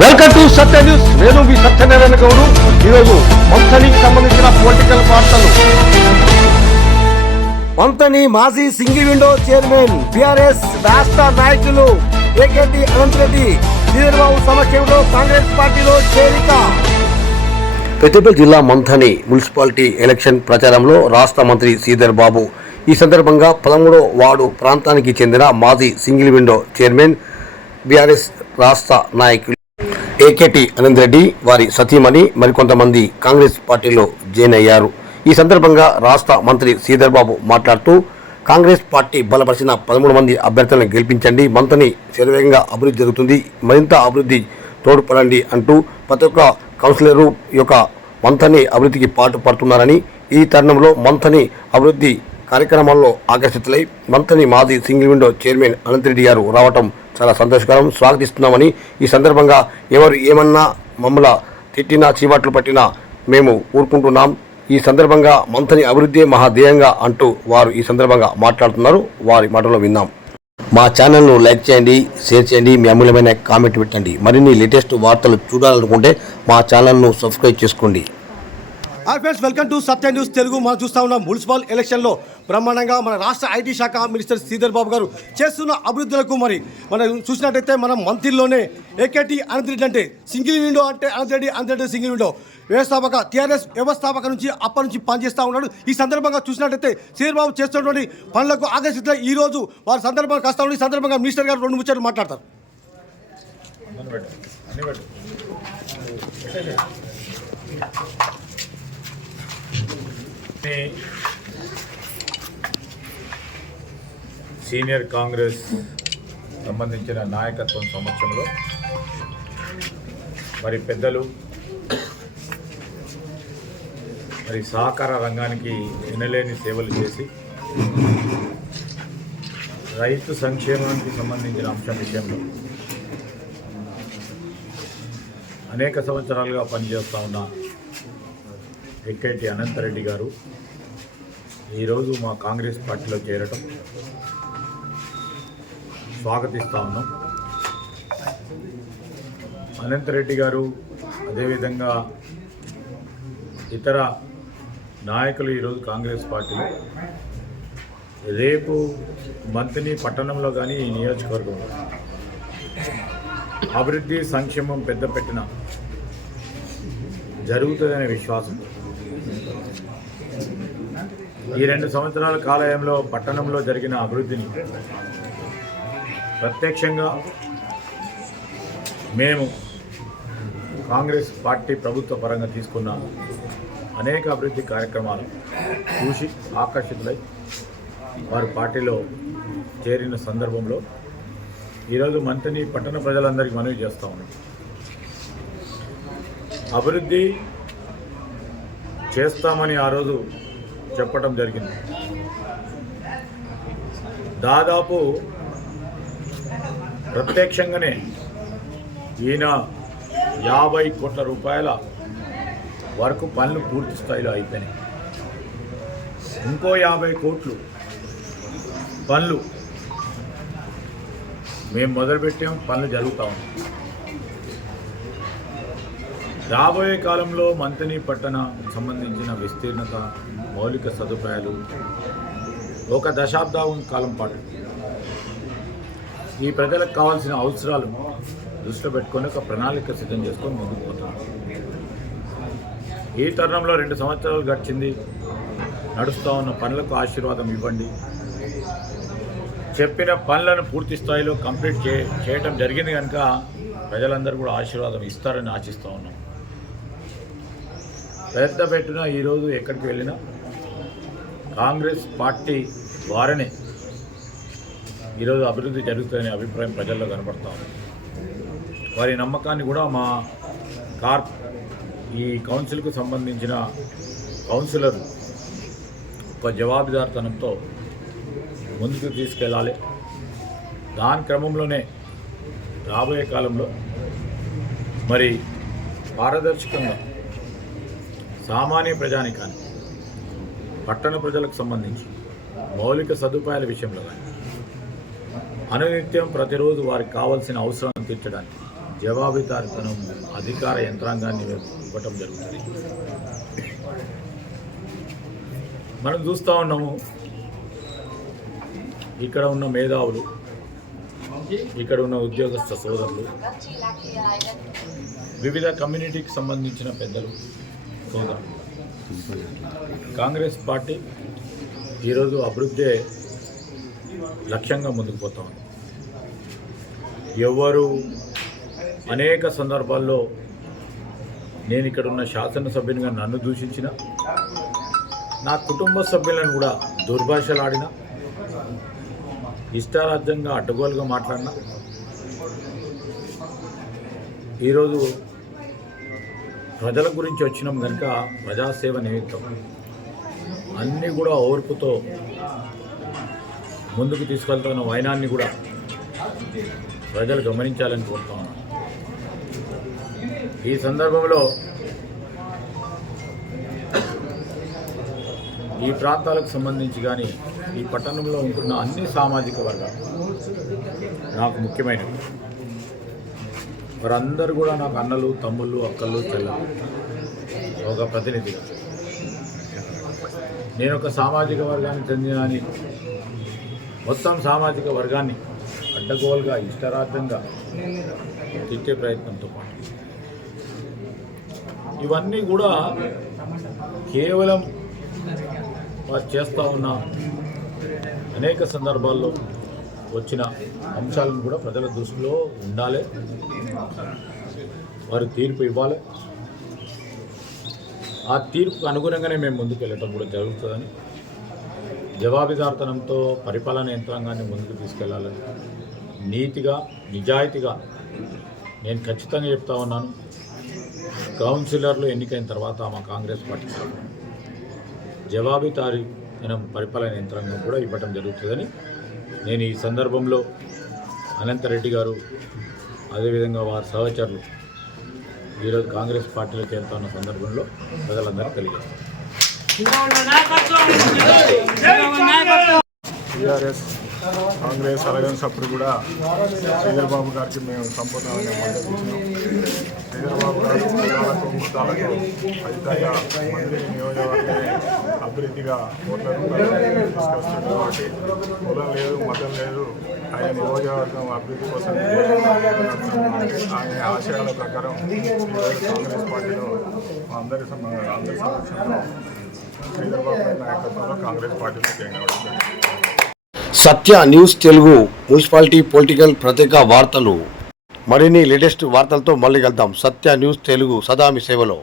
Welcome to Satya news. నేను మీ సత్యనారాయణ గౌడు. ఈరోజు మంథనికి సంబంధించిన పొలిటికల్ వార్తలు. మంతని మాజీ సింగిల్ విండో చైర్మన్ బిఆర్ఎస్ రాష్ట్ర నాయకులు ఏకేటి అనంతరెడ్డి శ్రీధర్బాబు సమక్షంలో కాంగ్రెస్ పార్టీలో చేరిక. పెద్దపల్లి జిల్లా మంథని మున్సిపాలిటీ ఎలక్షన్ ప్రచారంలో రాష్ట్ర మంత్రి శ్రీధర్ బాబు. ఈ సందర్భంగా పదమూడో వార్డు ప్రాంతానికి చెందిన మాజీ సింగిల్ విండో చైర్మన్ బీఆర్ఎస్ రాష్ట్ర నాయకులు ఏకేటి అనంత్ రెడ్డి వారి సతీమణి మరికొంతమంది కాంగ్రెస్ పార్టీలో జాయిన్ అయ్యారు. ఈ సందర్భంగా రాష్ట్ర మంత్రి శ్రీధర్బాబు మాట్లాడుతూ కాంగ్రెస్ పార్టీ బలపరిచిన పదమూడు మంది అభ్యర్థులను గెలిపించండి మంతని శరవేగంగా అభివృద్ధి జరుగుతుంది మరింత అభివృద్ధి తోడ్పడండి అంటూ ప్రతి ఒక్క కౌన్సిలరు యొక్క మంతని అభివృద్ధికి పాటు పడుతున్నారని ఈ తరుణంలో మంతని అభివృద్ధి కార్యక్రమాల్లో ఆకర్షితులై మంతని మాజీ సింగిల్ విండో చైర్మన్ అనంతరెడ్డి గారు రావటం చాలా సంతోషకరం. స్వాగతిస్తున్నామని ఈ సందర్భంగా ఎవరు ఏమన్నా మమ్మల్ని తిట్టినా చీవాట్లు పట్టినా మేము ఊరుకుంటున్నాం. ఈ సందర్భంగా మంత్రిని అభివృద్ధి మహాధ్యేయంగా అంటూ వారు ఈ సందర్భంగా మాట్లాడుతున్నారు. వారి మాటలో విందాం. మా ఛానల్ను లైక్ చేయండి షేర్ చేయండి మీ అమూల్యమైన కామెంట్ పెట్టండి. మరిన్ని లేటెస్ట్ వార్తలు చూడాలనుకుంటే మా ఛానల్ను సబ్స్క్రైబ్ చేసుకోండి. Hi friends welcome to Satya news Telugu మనం చూస్తా ఉన్నాం మున్సిపల్ ఎలక్షన్లో బ్రహ్మాండంగా మన రాష్ట్ర ఐటీ శాఖ మినిస్టర్ శ్రీధర్ బాబు గారు చేస్తున్న అభివృద్ధులకు మరి మనం చూసినట్టయితే మనం మంత్రిలోనే ఏకేటి అనంతరెడ్డి అంటే సింగిల్ విండో అంటే అనంతరెడ్డి అనంతరెడ్డి సింగిల్ విండో. వ్యవస్థాపక టీఆర్ఎస్ వ్యవస్థాపక నుంచి అప్పటి నుంచి పనిచేస్తూ ఉన్నాడు. ఈ సందర్భంగా చూసినట్టయితే శ్రీధర్ చేస్తున్నటువంటి పనులకు ఆకర్షితులై ఈ రోజు వారి సందర్భంగా కాస్తా ఈ సందర్భంగా మినిస్టర్ గారు రెండు ముచ్చట్లు మాట్లాడతారు. సీనియర్ కాంగ్రెస్ సంబంధించిన నాయకత్వం సమక్షంలో మరి పెద్దలు మరి సహకార రంగానికి వినలేని సేవలు చేసి రైతు సంక్షేమానికి సంబంధించిన అంశం విషయంలో అనేక సంవత్సరాలుగా పనిచేస్తూ ఉన్న ఎక్కేటి అనంతరెడ్డి గారు ఈరోజు మా కాంగ్రెస్ పార్టీలో చేరటం స్వాగతిస్తా ఉన్నాం. అనంతరెడ్డి గారు అదేవిధంగా ఇతర నాయకులు ఈరోజు కాంగ్రెస్ పార్టీలో. రేపు మంత్రిని పట్టణంలో కానీ ఈ నియోజకవర్గంలో. అభివృద్ధి సంక్షేమం పెద్ద పెట్టిన జరుగుతుందనే విశ్వాసం ఈ రెండు సంవత్సరాల కాలయంలో పట్టణంలో జరిగిన అభివృద్ధిని ప్రత్యక్షంగా మేము కాంగ్రెస్ పార్టీ ప్రభుత్వ పరంగా తీసుకున్న అనేక అభివృద్ధి కార్యక్రమాలు చూసి ఆకర్షితులై వారి పార్టీలో చేరిన సందర్భంలో ఈరోజు మంత్రిని పట్టణ ప్రజలందరికీ మనవి చేస్తా ఉన్నాం. అభివృద్ధి చేస్తామని ఆ రోజు చెప్పడం జరిగింది. దాదాపు ప్రత్యక్షంగానే ఈయన యాభై కోట్ల రూపాయల వరకు పనులు పూర్తి స్థాయిలో అయిపోయినాయి. ఇంకో యాభై కోట్లు పనులు మేము మొదలుపెట్టాం పనులు జరుగుతూ ఉన్నాయి. రాబోయే కాలంలో మంతని పట్టణ సంబంధించిన విస్తీర్ణత మౌలిక సదుపాయాలు ఒక దశాబ్దం కాలం పాటు. ఈ ప్రజలకు కావాల్సిన అవసరాలు దృష్టిలో పెట్టుకొని ఒక ప్రణాళిక సిద్ధం చేసుకొని ముందుకు పోతాను ఈ తరుణంలో రెండు సంవత్సరాలు గడిచింది. నడుస్తూ ఉన్న పనులకు ఆశీర్వాదం ఇవ్వండి. చెప్పిన పనులను పూర్తి స్థాయిలో కంప్లీట్ చే చేయటం జరిగింది కనుక ప్రజలందరూ కూడా ఆశీర్వాదం ఇస్తారని ఆశిస్తూ ఉన్నాం. పెద్ద పెట్టిన ఈరోజు ఎక్కడికి వెళ్ళినా కాంగ్రెస్ పార్టీ ద్వారానే ఈరోజు అభివృద్ధి జరుగుతుందనే అభిప్రాయం ప్రజల్లో కనపడతా వారి నమ్మకాన్ని కూడా మా కార్ ఈ కౌన్సిల్కు సంబంధించిన కౌన్సిలర్ ఒక జవాబుదారితనంతో ముందుకు తీసుకెళ్ళాలి. దాని క్రమంలోనే రాబోయే కాలంలో మరి పారదర్శకంగా సామాన్య ప్రజానికాన్ని పట్టణ ప్రజలకు సంబంధించి మౌలిక సదుపాయాల విషయంలో కానీ అనునిత్యం ప్రతిరోజు వారికి కావాల్సిన అవసరాలను తీర్చడానికి జవాబుదారితనం అధికార యంత్రాంగాన్ని ఇవ్వటం జరుగుతుంది. మనం చూస్తూ ఉన్నాము ఇక్కడ ఉన్న మేధావులు ఇక్కడ ఉన్న ఉద్యోగస్థ సోదరులు వివిధ కమ్యూనిటీకి సంబంధించిన పెద్దలు సోదరులు కాంగ్రెస్ పార్టీ ఈరోజు అభివృద్ధి లక్ష్యంగా ముందుకు పోతా ఉంది. ఎవరు అనేక సందర్భాల్లో నేను ఇక్కడ ఉన్న శాసనసభ్యునిగా నన్ను దూషించిన నా కుటుంబ సభ్యులను కూడా దుర్భాషలాడిన ఇష్టారాజ్యంగా అడ్డగోలుగా మాట్లాడిన ఈరోజు ప్రజల గురించి వచ్చినాం కనుక ప్రజాసేవ నిమిత్తం. అన్నీ కూడా ఓర్పుతో ముందుకు తీసుకెళ్తున్న వైనాన్ని కూడా ప్రజలు గమనించాలని కోరుతాను ఈ సందర్భంలో ఈ ప్రాంతాలకు సంబంధించి కానీ ఈ పట్టణంలో ఉంటున్న అన్ని సామాజిక వర్గాలు నాకు ముఖ్యమైనవి. వారందరూ కూడా నాకు అన్నలు తమ్ముళ్ళు అక్కలు చెల్లెలు. ఒక ప్రతినిధిగా నేను ఒక సామాజిక వర్గానికి చెందిన అని మొత్తం సామాజిక వర్గాన్ని అడ్డగోలుగా ఇష్టరాజ్యంగా తెచ్చే ప్రయత్నంతో పాటు. ఇవన్నీ కూడా కేవలం వారు చేస్తూ ఉన్న అనేక సందర్భాల్లో వచ్చిన అంశాలను కూడా ప్రజల దృష్టిలో ఉండాలి. వారు తీర్పు ఇవ్వాలి. ఆ తీర్పుకు అనుగుణంగానే మేము ముందుకు వెళ్ళటం కూడా జరుగుతుందని జవాబుదారితనంతో పరిపాలన యంత్రాంగాన్ని ముందుకు తీసుకెళ్ళాలని నీతిగా నిజాయితీగా నేను ఖచ్చితంగా చెప్తా ఉన్నాను. కౌన్సిలర్లు ఎన్నికైన తర్వాత మా కాంగ్రెస్ పార్టీ తరఫున జవాబుదారీ పరిపాలన యంత్రాంగం కూడా ఇవ్వటం జరుగుతుందని నేను ఈ సందర్భంలో అనంతరెడ్డి గారు అదేవిధంగా వారి సహచరులు ఈరోజు కాంగ్రెస్ పార్టీలో చేరుతున్న సందర్భంలో ప్రజలందరూ తెలియజేస్తారు టీఆర్ఎస్ కాంగ్రెస్ అలగన్స్ అప్పుడు కూడా చంద్రబాబు గారికి మేము సంపూర్ణంగా మద్దతు ఇచ్చినాం శ్రీధర్ గారు కులాలకు మతాలకు ఫలితంగా మంత్రి నియోజకవర్గం అభివృద్ధిగా కోట్ల రూపాయలు తీసుకొస్తుంది కాబట్టి కులం లేదు మతం లేదు. ఆయన నియోజకవర్గం అభివృద్ధి కోసం ఆయన ఆశయాల ప్రకారం ఈరోజు కాంగ్రెస్ పార్టీలో అందరి అందరి సమక్షంలో చంద్రబాబు నాయకత్వంలో కాంగ్రెస్ పార్టీలో జాయిన్ అవ్వడం జరిగింది Satya news Telugu municipality political ప్రత్యేక వార్తలు. మరిన్ని లేటెస్ట్ వార్తలతో మళ్ళీ కలుద్దాం. సత్య న్యూస్ తెలుగు సదా మీ సేవలో.